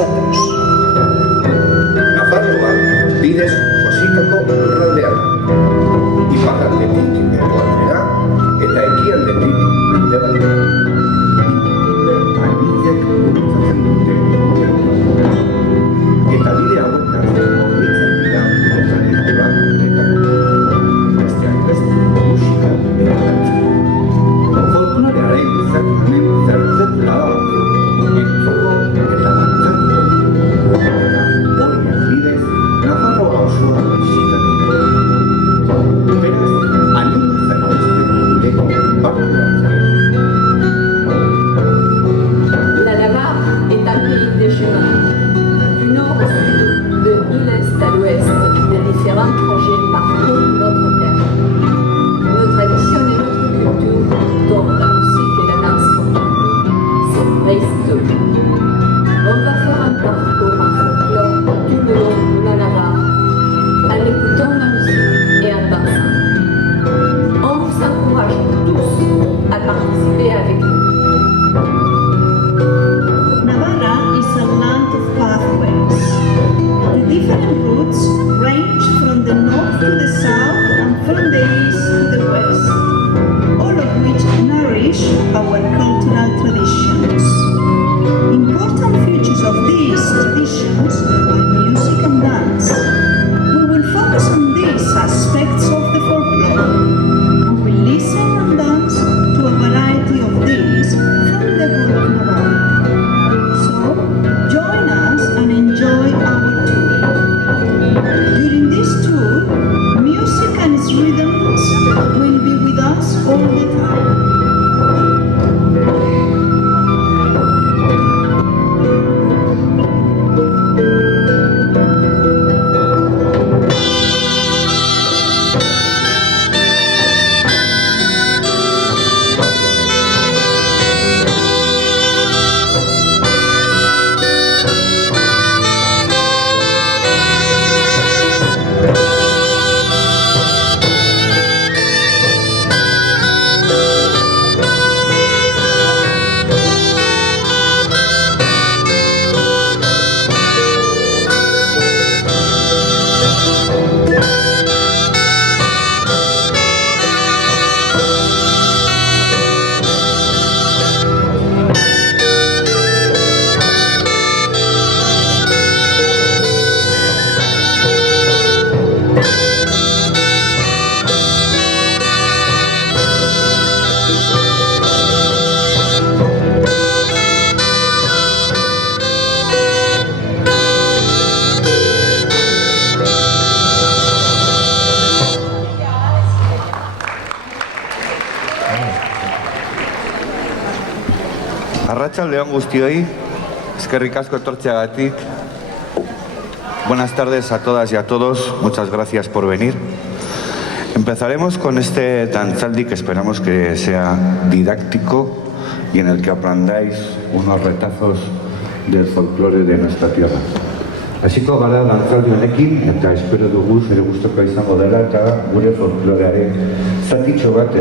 nosotros. Nafarroa, bidez Kosikako lurraldean. Iparraldetik hegoaldera eta ekialdetik mendebaldera. Anitzek gurutzatzen dute herria. Eta bide hauetan horbitzen dira tradizioak eta besteak beste musika eta dantza. Folklorearen izanen zertzetula batzuk entzuko eta dantzatuko ditu. Eta horien bidez Nafarroa osoa bisitatuko. Beraz, anima zaitezte gureko parte hartzen. La Navarre est un pays de chemins. Du nord au sud, de l'est à l'ouest, les différents trajets parcourent notre terre. Nos traditions et notre culture, dont la musique et la danse font partie, sont préhistoriques. On va faire un parcours en folklore tout le long de la Navarre, en écoutant la musique et en dansant. On vous encourage tous à participer avec nous. Navarra is a land of pathways. The different routes range from the north to the south and from the east to the west, all of which nourish our cultural traditions. Important features of these traditions are music and dance. We will focus on these aspects of the folklore. We will listen and dance to a variety of these from the whole of Navarra. So, join us and enjoy our tour. During this tour, music and its rhythms will be with us all the time. Arratsaldeon guztioi, eskerrik asko etortzeagatik. Buenas tardes a todas y a todos, muchas gracias por venir. Empezaremos con este danzaldi que esperamos que sea didáctico y en el que aprendáis unos retazos del folclore de nuestra tierra. Hasiko gara dantzaldi honekin eta espero dugu zure gustuko izango dela eta gure folklorearen zatitxo bat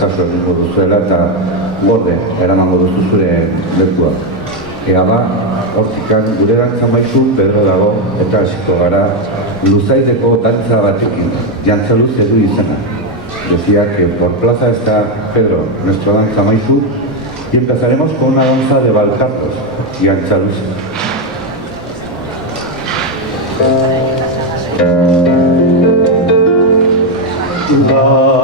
jaso egingo duzuela eta gorde eramango duzu zure lekua. Ea ba, hortikan gure dantza maizu Pedro dago eta hasiko gara luzaideko dantza batekin, Jantzaluz edu izena. Decía que por plaza está Pedro, nuestro danza maizu, y empezaremos con una danza de Valcartos, Jantzaluz. Oh,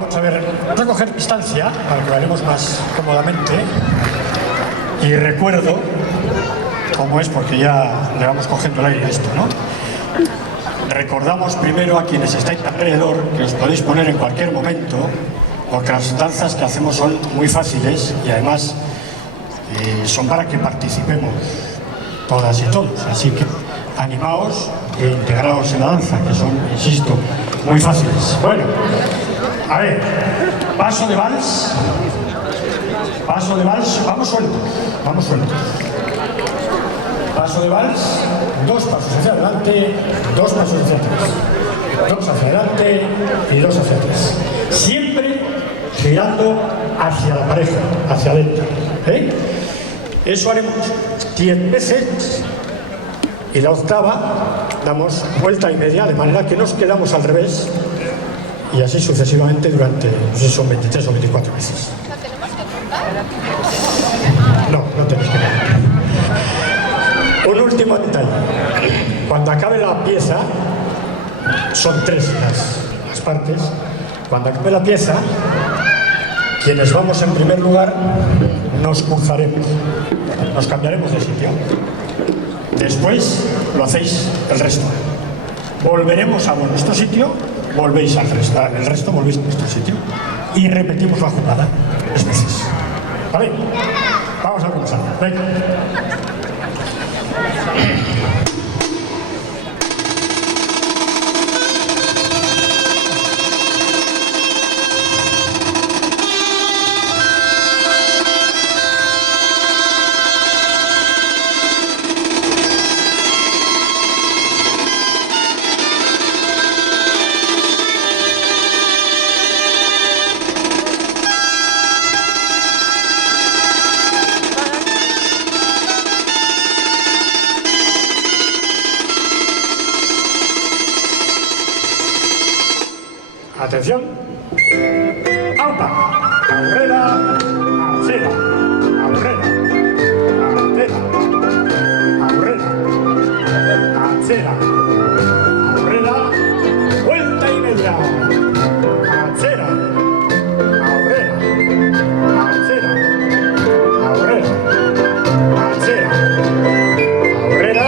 vamos a ver, vamos a coger distancia para que vayamos más cómodamente. Y recuerdo cómo es, porque ya le vamos cogiendo el aire a esto, ¿no? Recordamos primero a quienes estáis alrededor que os podéis poner en cualquier momento, porque las danzas que hacemos son muy fáciles y además son para que participemos todas y todos. Así que animaos e integraos en la danza, que son, insisto, muy fáciles. Bueno, a ver, paso de vals, vamos sueltos, vamos sueltos. Paso de vals, 2 pasos hacia adelante, 2 pasos hacia atrás, 2 hacia adelante y 2 hacia atrás. Siempre girando hacia la pareja, hacia adentro. Eso haremos 10 veces y la octava damos vuelta y media, de manera que nos quedamos al revés y así sucesivamente durante, no sé si son 23 o 24 veces. No tenéis que ver. Un último detalle. Cuando acabe la pieza, son 3 las partes, cuando acabe la pieza, quienes vamos en primer lugar nos cruzaremos, nos cambiaremos de sitio. Después lo hacéis el resto. Volveremos a nuestro sitio, volvéis al resto, el resto volvéis a nuestro sitio y repetimos la jugada 3 veces. ¿Vale? Vamos a comenzar. Venga. Atención. Aupa. Aurrera. Acera. Aurrera. Acera. Aurrera. Acera. Aurrera. Vuelta y media. Acera. Aurrera. Acera. Aurrera. Acera. Aurrera.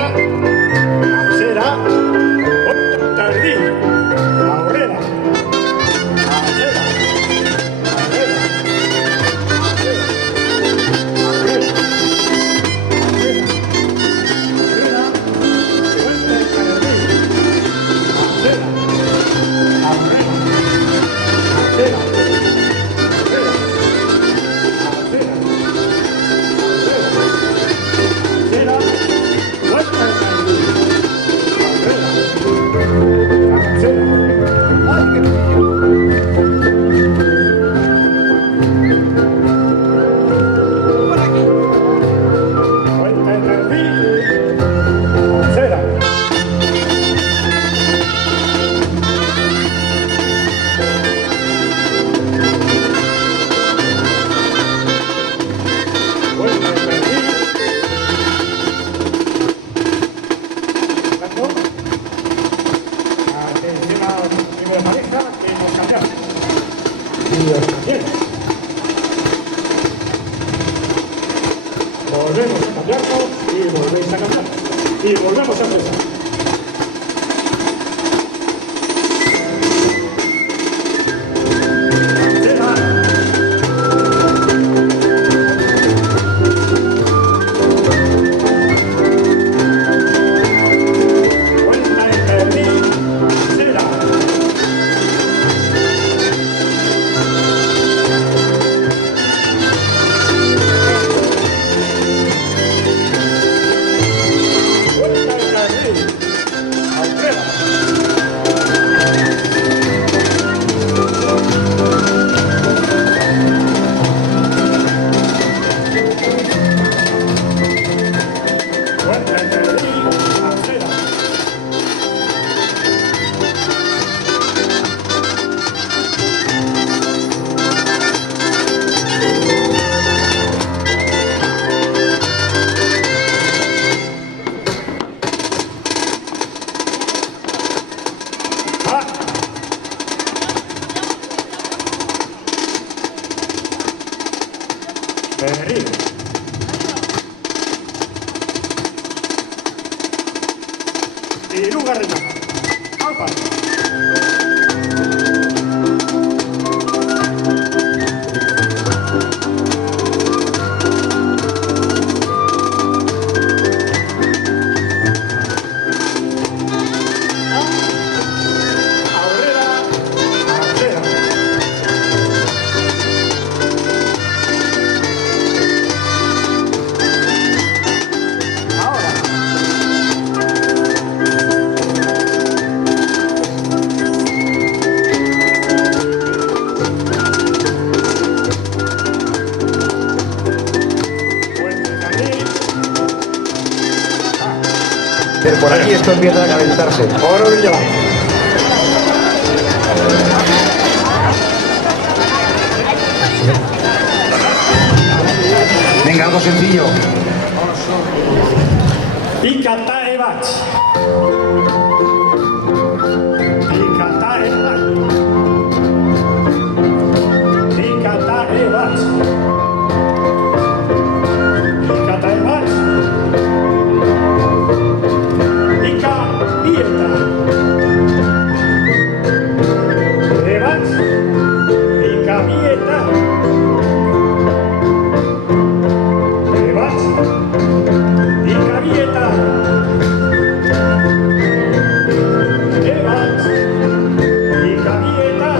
Acera. Tardí. Aurrera. Berri. Hirugarrena. Aupa. Aurrera. Atzera. Ahora. Puente carril. Pero por aquí esto empieza a calentarse. Oro Villaba. Venga, algo sencillo. Ikata Ebach. Ikata Ebach. Ikata Ebach. Ikata Ebach. Ika Bieta. Ebach. Ika Bieta. Ebach. Ika Bieta. Ebach. Ika Bieta.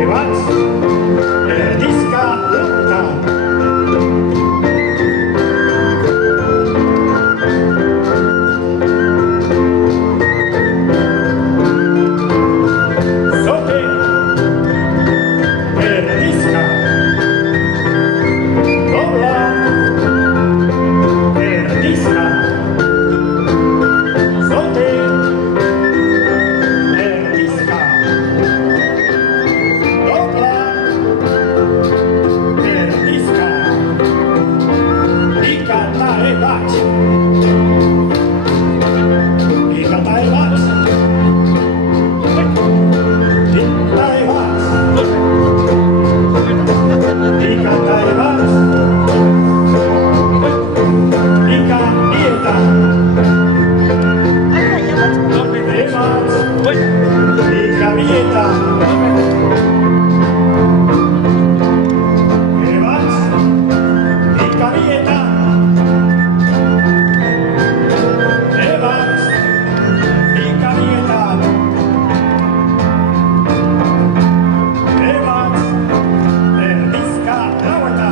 Ebach. Erdizka Lukta. Zote. Erdizka. Dobla. Erdizka. Zote. Erdizka. Dobla. Erdizka. Ikata Ebach. Ikata Ebach. Ikata Ebach. Ikata Ebach. Ika Bieta. Ebach. Ika Bieta. Ebach. Ika Bieta. Ebach. Ika Bieta. Ebach. Erdizka Laueta.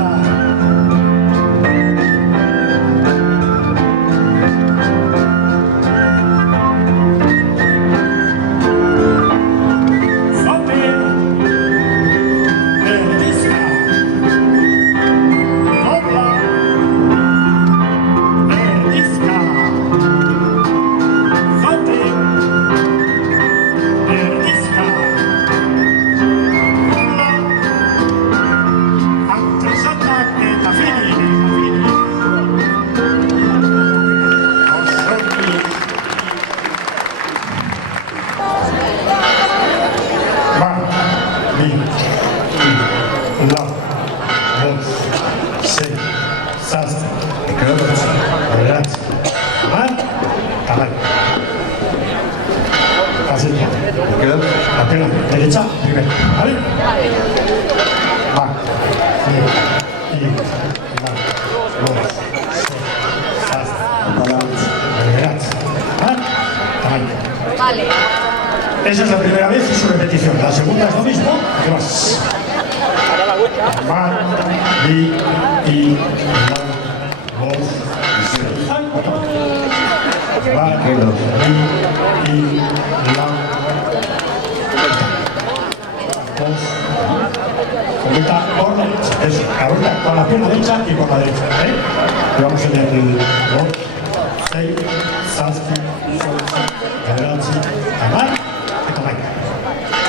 Zote. Erdizka. Dobla. Erdizka. Zote. Erdizka. Dobla. Antesata eta fini. Osoti. Va, mi, la, dos, sei, sastre, croce, ragazzi, avanti, así, la pena derecha, primero, ¿vale? Va, mi, la, dos, sei, sastre, ragazzi, avanti. Esa es la primera vez y su repetición. La segunda es lo mismo, que vas. Va, mi, la, dos, sei. Va, mi, la, dos. Completa con la derecha. Eso, ahorita con la pierna derecha y con la derecha. Y vamos a hacer el dos, sei, sastre, ragazzi, avanti.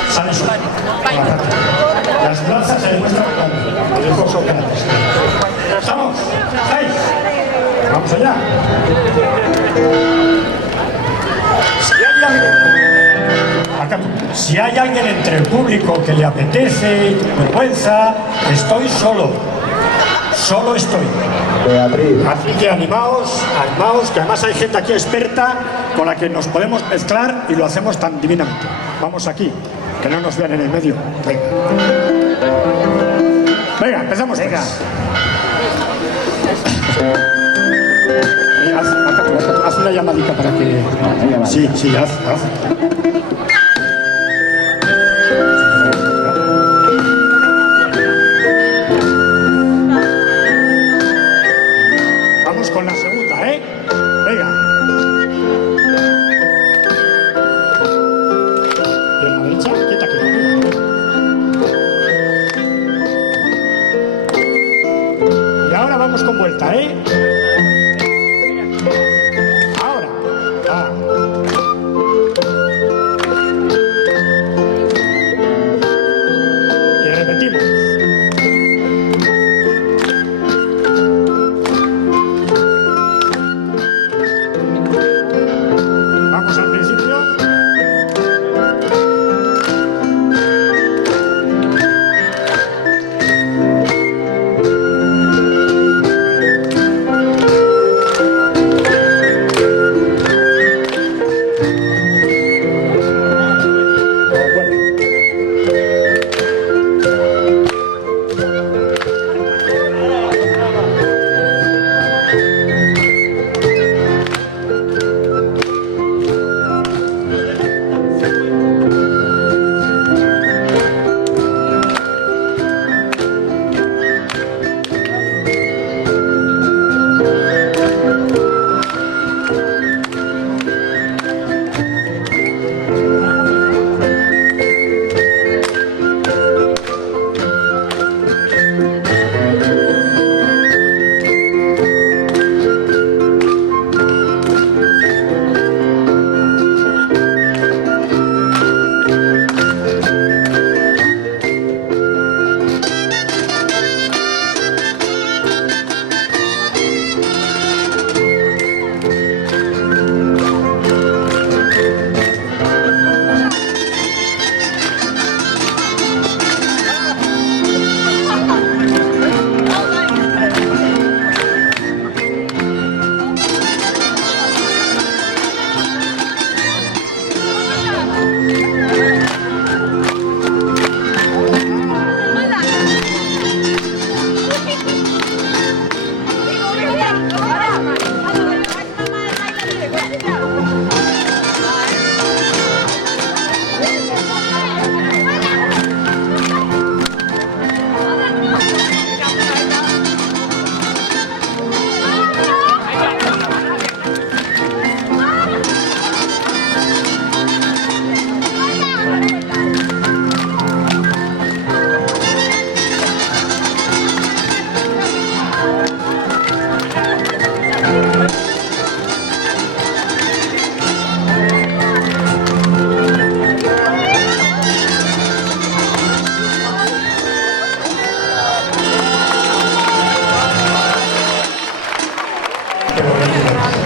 Sale su las plazas se demuestran con el curso gratis. ¿Estamos? ¿Seis? Vamos allá. Si hay algo acá. Si hay alguien entre el público que le apetece, vergüenza, estoy solo. Solo estoy. Beatriz. Así que animaos, que además hay gente aquí experta con la que nos podemos mezclar y lo hacemos tan divinamente. Vamos aquí, que no nos vean en el medio. Venga, empezamos. Venga. Haz una llamadita para que... Sí, haz. Vamos con la segunda, ¿eh? Venga. ¿Y a la derecha? Quieta aquí. Y ahora vamos con vuelta, ¿eh? Ahora. Y repetimos. Vamos al principio.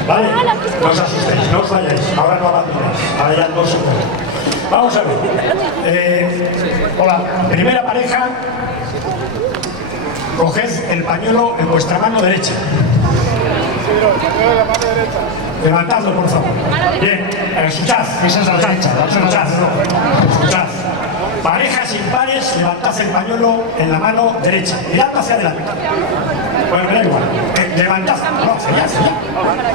Vale, no os asustéis, no os vayáis, ahora no abandonéis, ahora ya no soporto. Vamos a ver. Hola, primera pareja, coged el pañuelo en vuestra mano derecha. Levantadlo, por favor. Bien, escuchad, esa es la derecha, escuchad. Parejas impares, levantad el pañuelo en la mano derecha. Mirad hacia adelante. Bueno, me da igual. Levantad, no, hacia allá.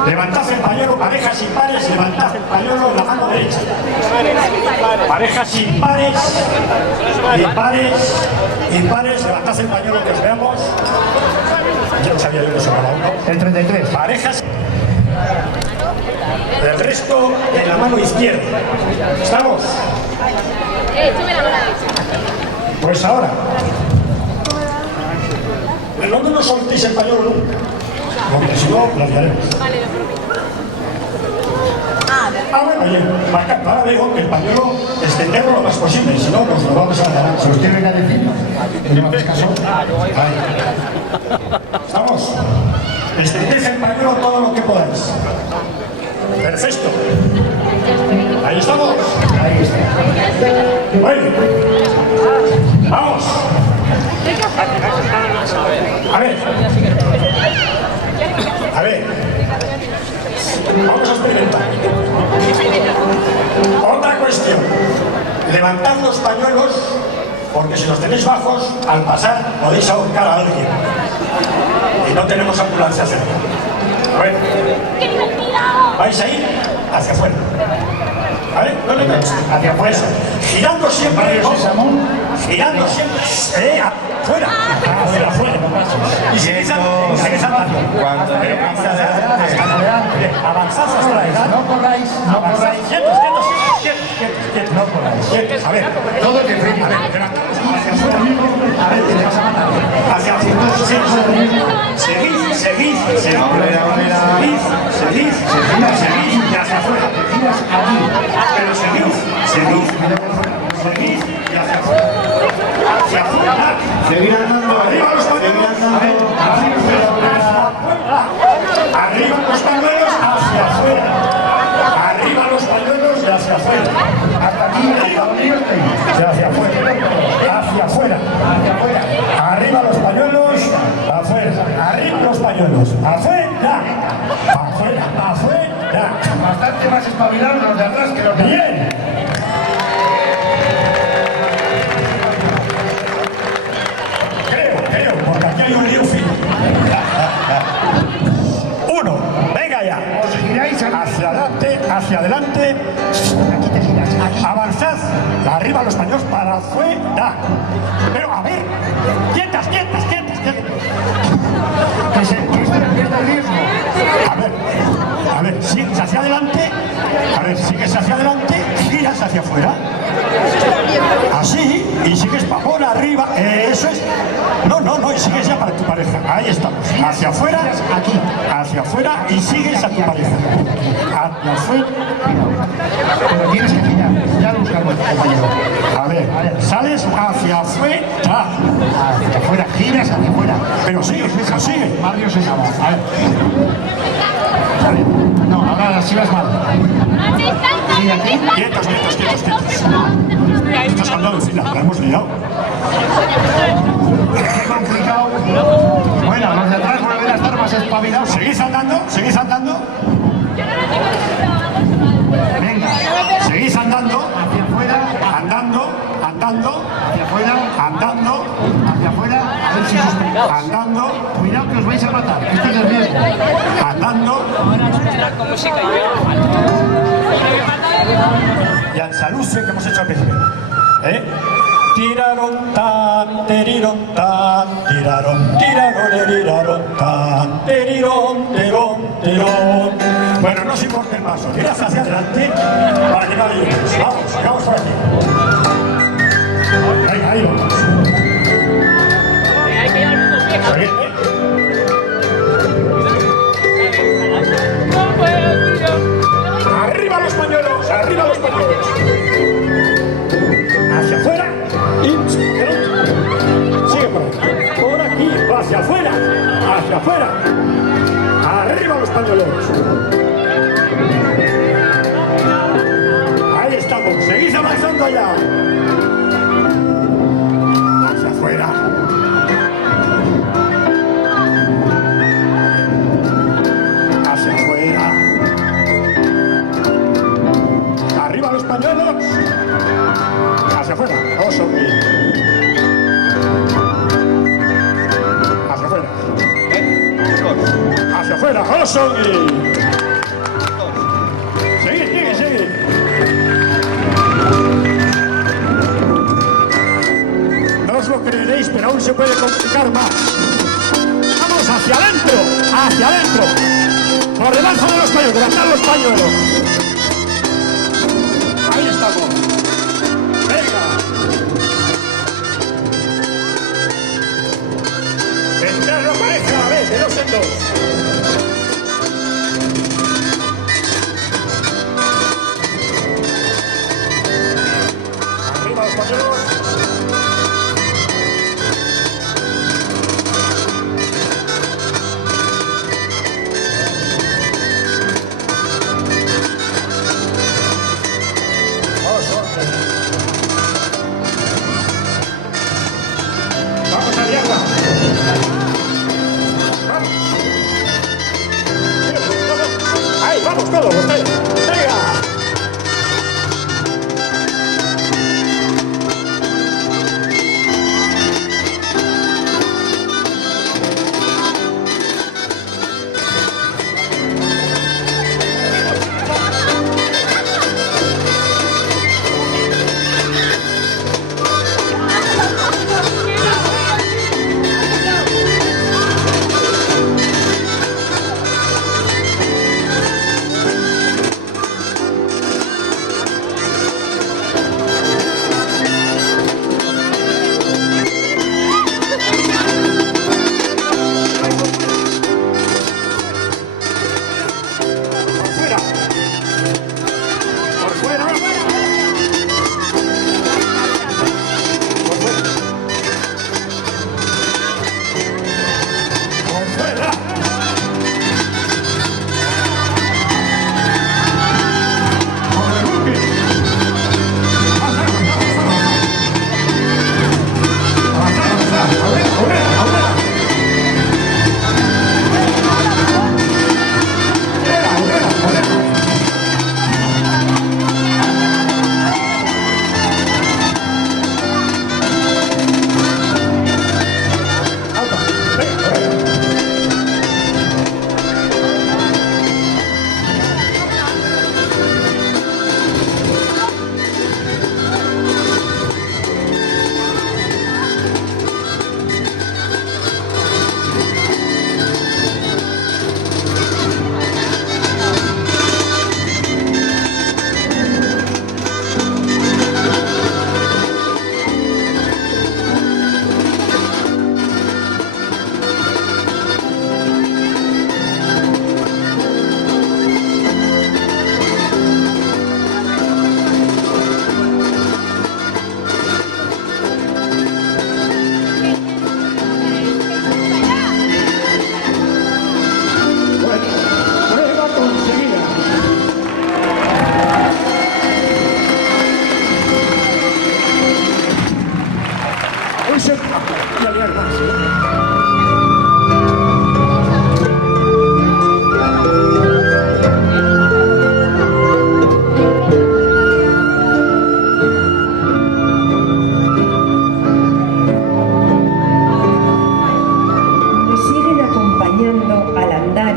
Levantad el pañuelo, parejas impares, levantad el pañuelo en la mano derecha. Parejas impares, levantad el pañuelo que os veamos. Ya lo sabía yo que sonaba uno. El 33. Parejas. El resto en la mano izquierda. ¿Estamos? Pues ahora. No nos soltéis el pañuelo nunca. Porque si no, la liaremos. Bueno, bien. Ahora digo que el pañuelo extenderlo lo más posible, si no, nos lo vamos a dar. ¿Se los tiene que decir? ¿No me haces caso? ¿Estamos? Extended el pañuelo todo lo que podáis. Perfecto. Ahí estamos. Ahí está. Bueno. Vamos. A ver. A ver. Vamos a experimentar. Otra cuestión. Levantad los pañuelos, porque si los tenéis bajos, al pasar podéis ahorcar a alguien. Y no tenemos ambulancia cerca. Bueno. Vais a ir hacia afuera. ¿Vale? No le veis. Hacia afuera. Girando siempre. Girando siempre. Afuera. Afuera, afuera. Y seguís andando. Avanzad hasta la edad. No corráis. No corráis. Quietos. No corráis. A ver. Todo de frente. A ver. Hacia afuera. A ver, te vas a matar. Hacia afuera. Seguís. Y hacia afuera. Pero seguís y hacia afuera. Hacia afuera. Seguir andando. Arriba los pañuelos. Arriba los pañuelos hacia afuera. Arriba los pañuelos y hacia afuera. Hasta aquí, hacia afuera. Hacia afuera. Arriba los pañuelos, afuera. Arriba los pañuelos. Afuera. Afuera. Bastante más espabilados los de atrás que los de Bien. Creo, porque aquí hay un lío fino. Uno, venga ya. Os giráis Hacia adelante. aquí te giras. Aquí. Avanzad. Arriba los pañuelos para afuera. Pero a ver. Quietas. Que es el riesgo. A ver, sigues hacia adelante. Sigues hacia adelante, giras hacia afuera. Así, y sigues por arriba. Eso es. No, y sigues ya para tu pareja. Ahí estamos. Hacia afuera, aquí. Hacia afuera y sigues a tu pareja. Hacia afuera. Pero tienes que girar. Ya lo buscamos, compañero. A ver, sales hacia afuera. Hacia afuera, giras hacia afuera. Pero sigue. Mario se llama. A ver. No, ahora sí vas mal. Gira aquí. Quietos. Estás andando fila, la hemos liado. Qué complicado. Bueno, los de atrás vuelven a estar más espabilados. Seguís andando. Venga. Seguís andando. Hacia afuera. Andando. Hacia afuera. Andando. Hacia afuera. A ver si suspendemos. Andando. Cuidado que os vais a matar. Esto es el riesgo. Andando. Y al saluce que hemos hecho al principio. Tiraron tan, teriron tan, tiraron, tan, tirón. Bueno, no os importa el paso, tiras hacia adelante para que no haya lluvias. Vamos por aquí. Ahí vamos. Seguid, Arriba los pañuelos. Hacia afuera y sigue por aquí, hacia afuera. Arriba los pañuelos. Ahí estamos, seguís avanzando allá. Hacia afuera. Arriba los pañuelos. Hacia afuera. Oso. Hacia afuera. Hacia afuera. Oso. Sigue. No os lo creeréis, pero aún se puede complicar más. Vamos hacia adentro. Por debajo de los pañuelos, levantad los pañuelos. Ahí estamos. Venga. Entrar la pareja, a ver, de dos en dos. Arriba los pañuelos. Vamos todos ustedes. Venga.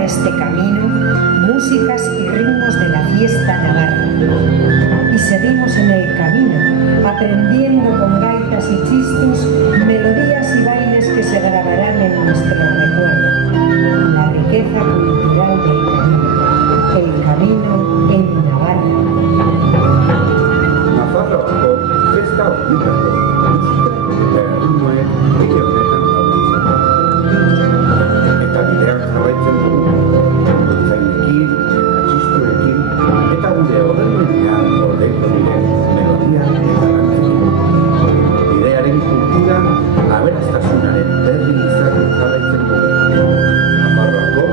este camino músicas y ritmos de la fiesta navarra. Y seguimos en el camino, aprendiendo con gaitas y chistos melodías y bailes que se grabarán en nuestro recuerdo. La riqueza cultural del camino en Navarra. Nafarroako festa honetako musika eta erritmoen bide honetan gabiltza. Eta bideak jarraitzen dugu, gotzainekin eta txistuekin, eta gure horrenean ordeko diren melodia eta rantzekin. Bidearen kultura aberastasunaren berri izaten jarraitzen dugu. Nafarroako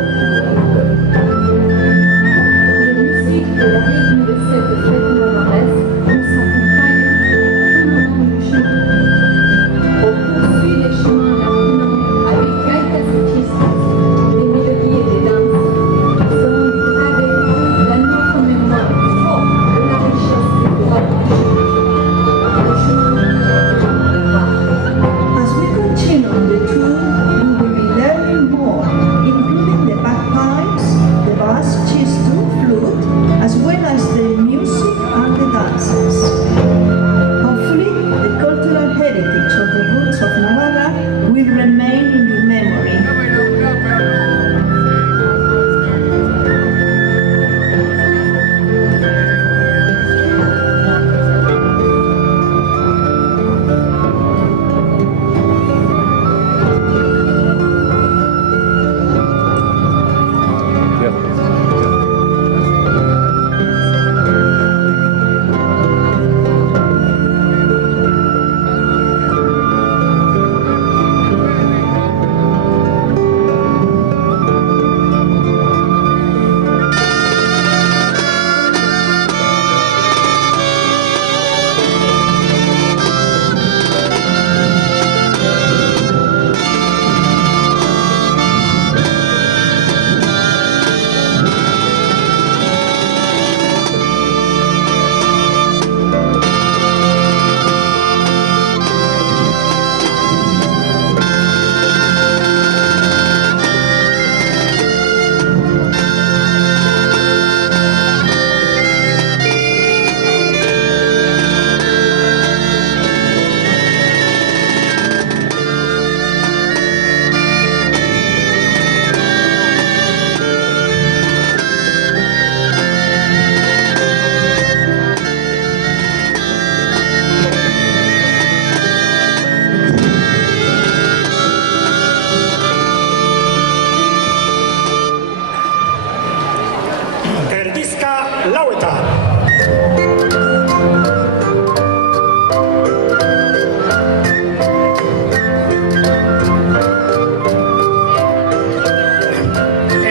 Laueta.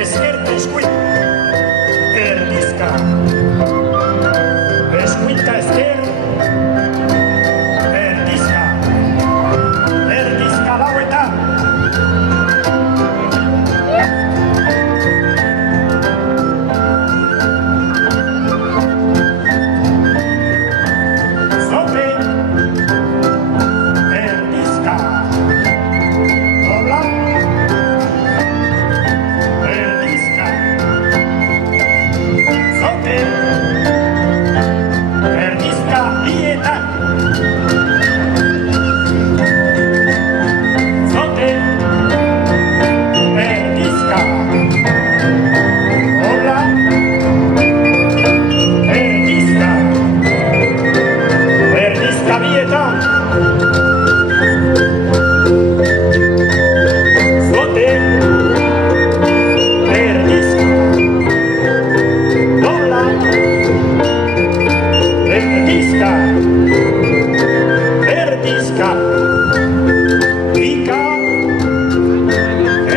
Esquerta, escuit. Erdizka. Escuita, esquer. Erdizka. Erdizka, laueta. Zote. Erdizka. Dobla. Erdizka. Zote. Erdizka, bieta. Zote. Erdizka. Dobla. Erdizka. Erdizka, bieta. Zote. Erdizka. Dobla. Erdizka. Erdizka. Dika.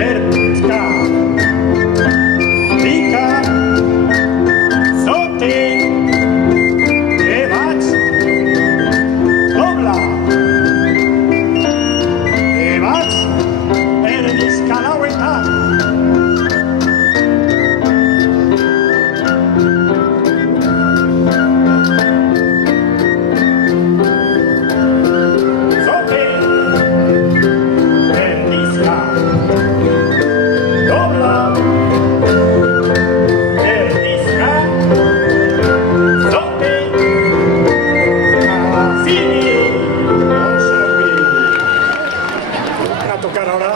Erdizka. Dika. Zote. Ebac. Dobla. Ebac. Erdizka, laueta. Zote. Erdizka. Dobla. Erdizka. Zote. Fini. Van a tocar ahora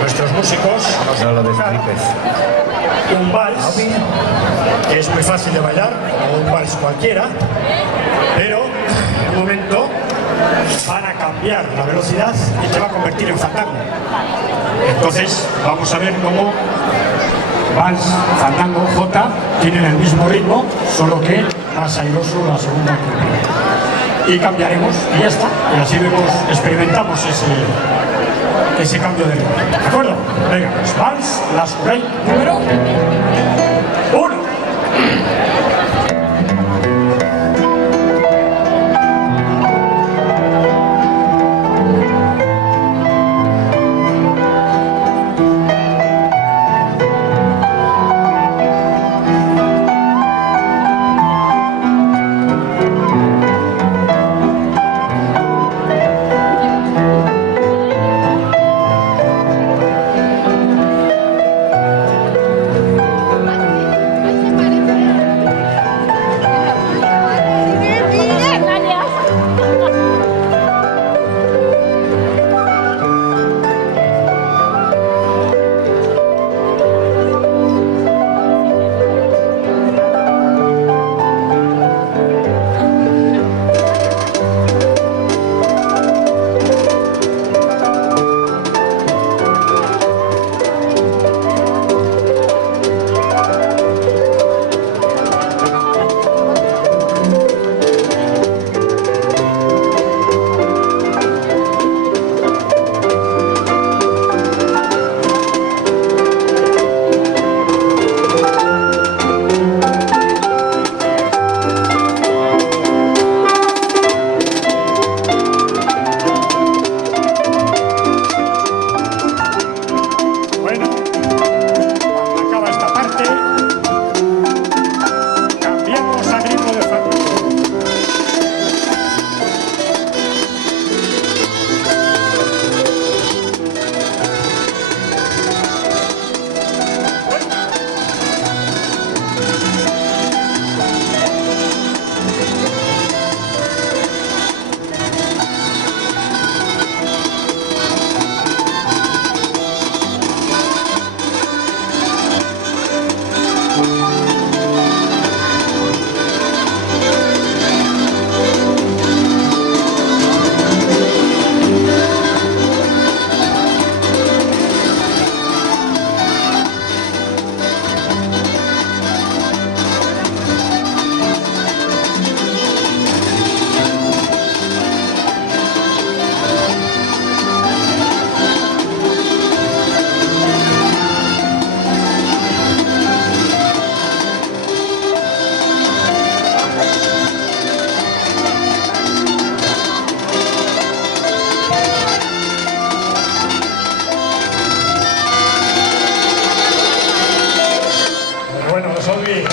nuestros músicos. No lo destripes. Un vals que es muy fácil de bailar, como un vals cualquiera, pero en un momento van a cambiar la velocidad y te va a convertir en fandango. Entonces vamos a ver cómo vals, fandango, jota tienen el mismo ritmo, solo que más airoso la segunda que la primera. Y cambiaremos y ya está. Y así vemos, experimentamos ese cambio de ritmo. ¿De acuerdo? Venga, pues vals, las rey número 1. Thank os olvidéis.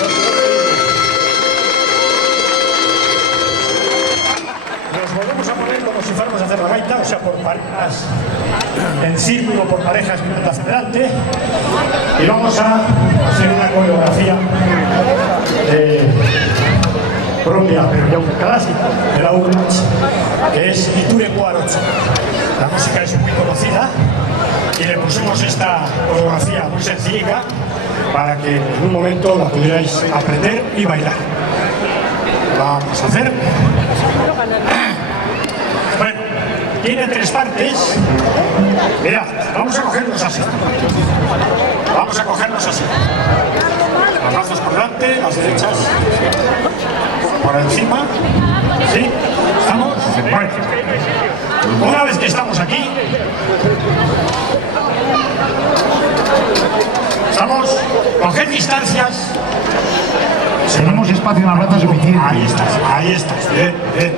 Nos volvemos a poner como si fuéramos a hacer la gaita, o sea, por parejas, en círculo, por parejas, mirando hacia adelante. Y vamos a hacer una coreografía propia, pero ya un clásico de la UNACH, que es Iture Guarocho. La música es muy conocida y le pusimos esta coreografía muy sencilla para que en un momento la pudierais aprender y bailar. Vamos a hacer. Bueno, tiene 3 partes. Mirad, vamos a cogernos así. Vamos a cogernos así. Los brazos por delante, las derechas por encima. ¿Sí? ¿Estamos? Bueno. Una vez que estamos aquí, estamos, coged distancias. Tenemos espacio en la plaza suficiente. Ahí estás, bien, bien.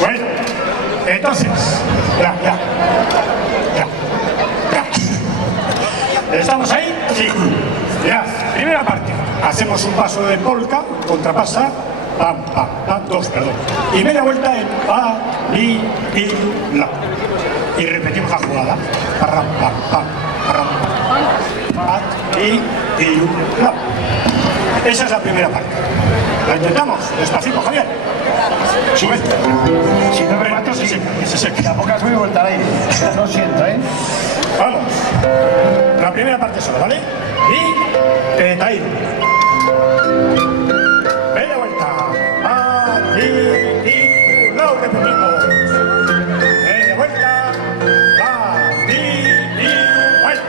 Bueno, entonces, ya. ¿Estamos ahí? Sí. Mirad, primera parte, hacemos un paso de polka, contrapasa, pam, 2, perdón. Y media vuelta en pa, li, la. Y repetimos la jugada. Parram, pam, parram, pa, li, la. Esa es la primera parte. ¿La intentamos? Despacito, Javier. Sube. Si no remato, sí. Se seca. A pocas voy a vuelta al aire. Lo siento, ¿eh? Vamos. La primera parte solo, ¿vale? Y taído. Media vuelta. Y lo repetimos. Media vuelta. Bueno.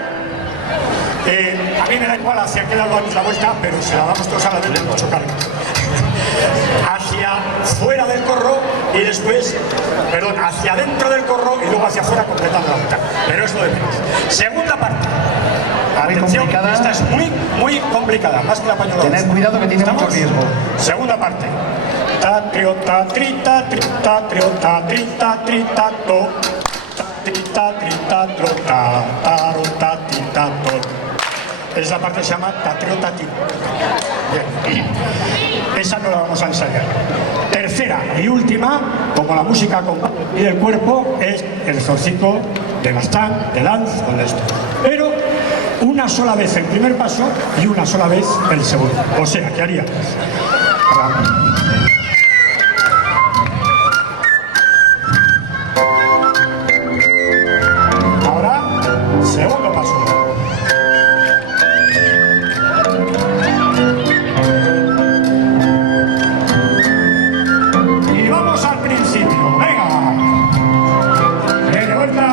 A mí me da igual hacia qué lado damos la vuelta, pero si la damos todos a la vez, le mucho cargo. Hacia fuera del corro y después, perdón, hacia dentro del corro y luego hacia afuera completando la vuelta. Pero es lo de menos. Segunda parte. Atención, esta es muy complicada, más que la pañolada. Tened cuidado que tiene mucho riesgo. Segunda parte. Ta, trio, ta, tri, ta, tri, ta, trio, ta, tri, ta, to. Ta, tri, ta, tro, ta, ro, ta, ti, ta, to. Esa parte se llama ta, trio, ta, ti. Bien. Esa no la vamos a ensayar. Tercera y última, como la música y el cuerpo, es el zorcito de Bastán, de Lanz, con esto. Pero una sola vez el primer paso y una sola vez el segundo. O sea, ¿qué haría? Ahora, segundo paso. Y vamos al principio. Venga. De vuelta.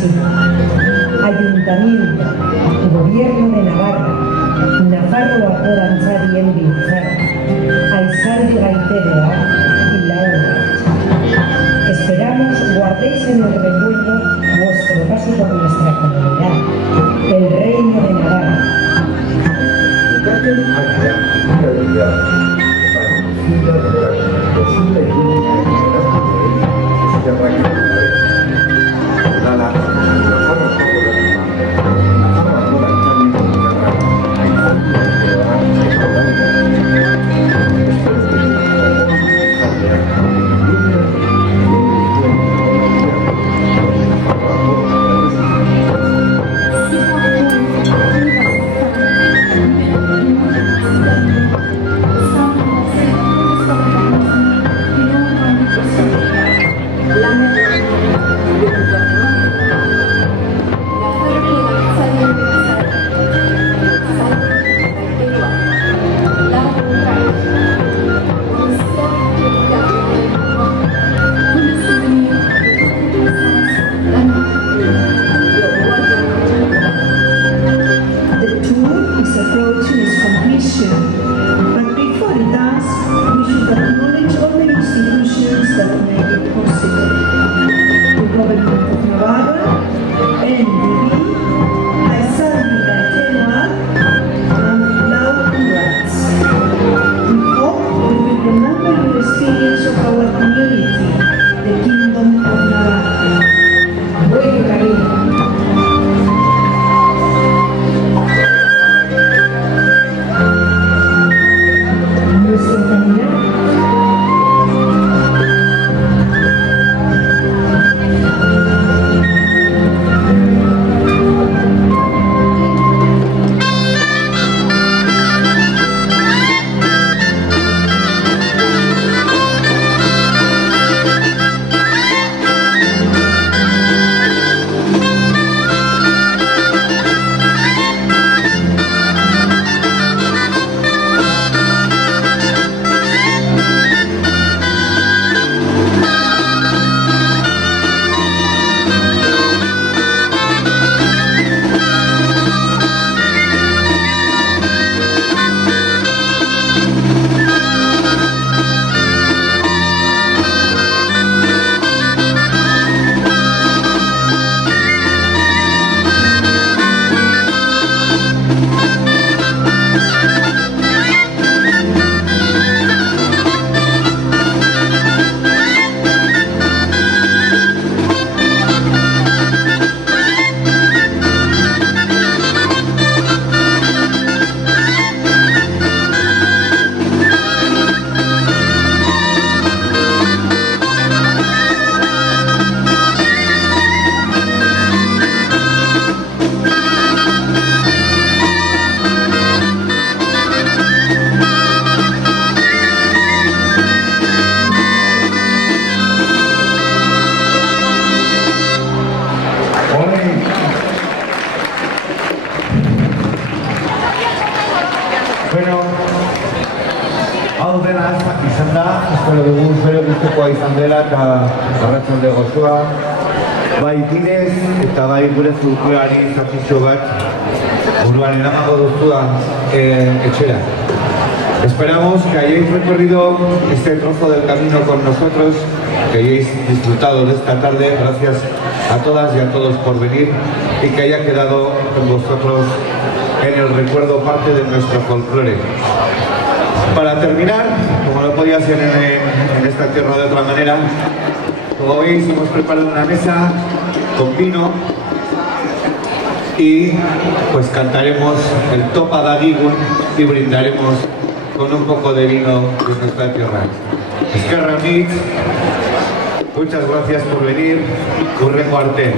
así. Ayuntamiento, Gobierno de Navarra, Nafarroako dantzarien biltzar, Aizarri Gaiteroa y Laura. Esperamos guardéis en el recuerdo vuestro paso por nuestra comunidad, el Reino de Navarra. Bueno, hau dena izan da, espero dugu zure gustukoa izan dela eta arratsalde gozoa. Bai bidez eta bai gure folkloreari zatitxo bat buruan eramango duzua etxera. Esperamos que hayáis recorrido este trozo del camino con nosotros, que hayáis disfrutado de esta tarde. Gracias a todas y a todos por venir y que haya quedado con vosotros en el recuerdo parte de nuestro folclore. Para terminar, como no podía ser en esta tierra de otra manera, como veis hemos preparado una mesa con vino y pues cantaremos el Topa da Gigun y brindaremos con un poco de vino de nuestra tierra. Esquerra Unit, muchas gracias por venir. Hurrengo arte.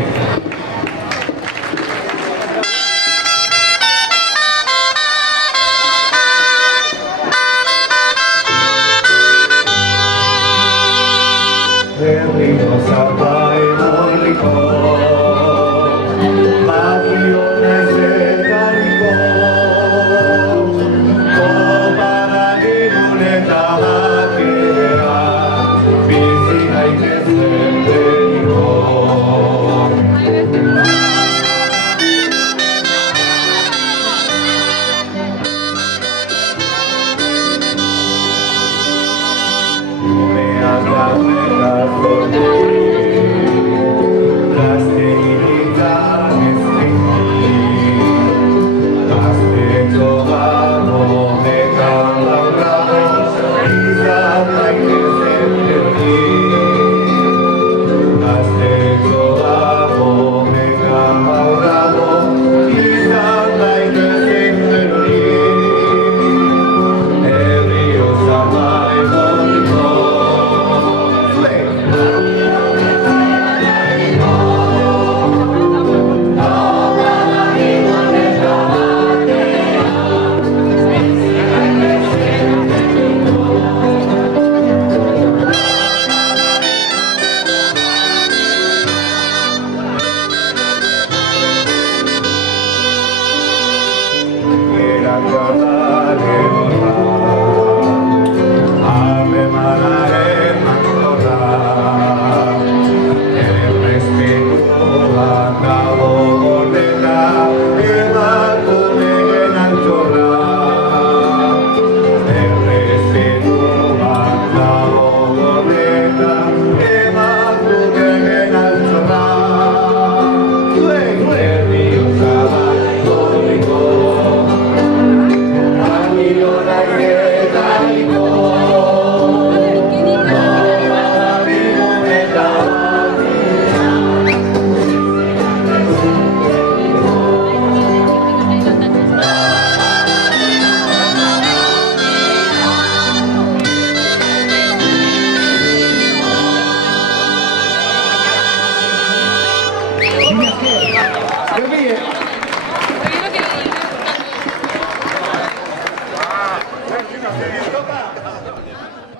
Gracias.